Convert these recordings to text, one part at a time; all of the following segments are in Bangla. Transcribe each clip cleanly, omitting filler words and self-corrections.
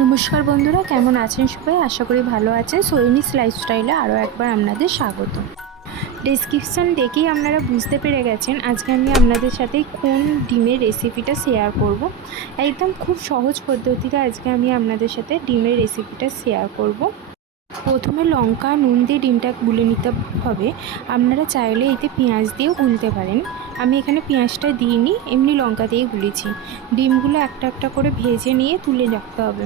নমস্কার বন্ধুরা, কেমন আছেন সবাই? আশা করি ভালো আছেন। সোহিনীস লাইফস্টাইলে আরও একবার আপনাদের স্বাগত। ডেসক্রিপশন দেখেই আপনারা বুঝতে পেরে গেছেন আজকে আমি আপনাদের সাথে কোন ডিমের রেসিপিটা শেয়ার করব। একদম খুব সহজ পদ্ধতিতে আজকে আমি আপনাদের সাথে ডিমের রেসিপিটা শেয়ার করব। প্রথমে লঙ্কা নুন দিয়ে ডিমটা গুলে নিতে হবে। আপনারা চাইলে এতে পেঁয়াজ দিয়েও গুলতে পারেন। আমি এখানে পেঁয়াজটা দিইনি, এমনি লঙ্কা দিয়ে গুলেছি। ডিমগুলো একটা একটা করে ভেজে নিয়ে তুলে রাখতে হবে।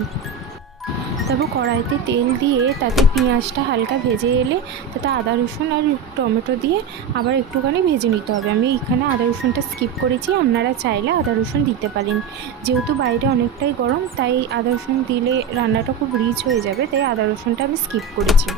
তারপর কড়াইতে তেল দিয়ে তাতে পেঁয়াজটা হালকা ভেজে এলে তাতে আদা রসুন আর টমেটো দিয়ে আবার একটুখানি ভেজে নিতে হবে। আমি এখানে আদা রসুনটা স্কিপ করেছি, আপনারা চাইলে আদা রসুন দিতে পারেন। যেহেতু বাইরে অনেকটাই গরম, তাই আদা রসুন দিলে রান্নাটা খুব রিচ হয়ে যাবে, তাই আদা রসুনটা আমি স্কিপ করেছি।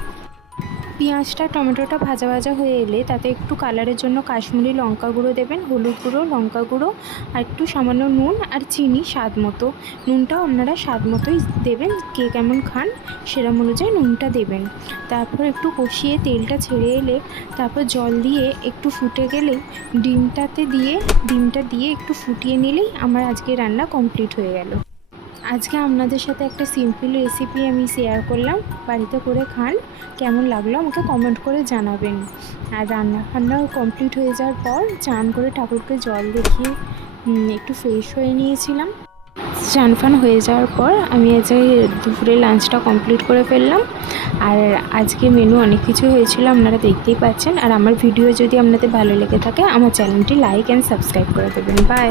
পেঁয়াজটা টমেটোটা ভাজা ভাজা হয়ে এলে তাতে একটু কালারের জন্য কাশ্মীরি লঙ্কা গুঁড়ো দেবেন, হলুদ গুঁড়ো, লঙ্কা গুঁড়ো আর একটু সামান্য নুন আর চিনি স্বাদ মতো। নুনটাও আপনারা স্বাদ মতোই দেবেন, কে কেমন খান সেরম অনুযায়ী নুনটা দেবেন। তারপর একটু কষিয়ে তেলটা ছেড়ে এলে তারপর জল দিয়ে একটু ফুটে গেলেই ডিমটা দিয়ে একটু ফুটিয়ে নিলেই আমার আজকে রান্না কমপ্লিট হয়ে গেল। আজকে আপনাদের সাথে একটা সিম্পল রেসিপি আমি শেয়ার করলাম, বাড়িতে করে খান। কেমন লাগলো আমাকে কমেন্ট করে জানাবেন। আর রান্না কমপ্লিট হয়ে যাওয়ার পর চান করে ঠাকুরকে জল দেখিয়ে একটু ফ্রেশ হয়ে নিয়েছিলাম। চান ফান হয়ে যাওয়ার পর আমি আজকে দুপুরে লাঞ্চটা কমপ্লিট করে ফেললাম। আর আজকে মেনু অনেক কিছু হয়েছিল, আপনারা দেখতেই পাচ্ছেন। আর আমার ভিডিও যদি আপনাদের ভালো লেগে থাকে আমার চ্যানেলটি লাইক অ্যান্ড সাবস্ক্রাইব করে দেবেন। বাই।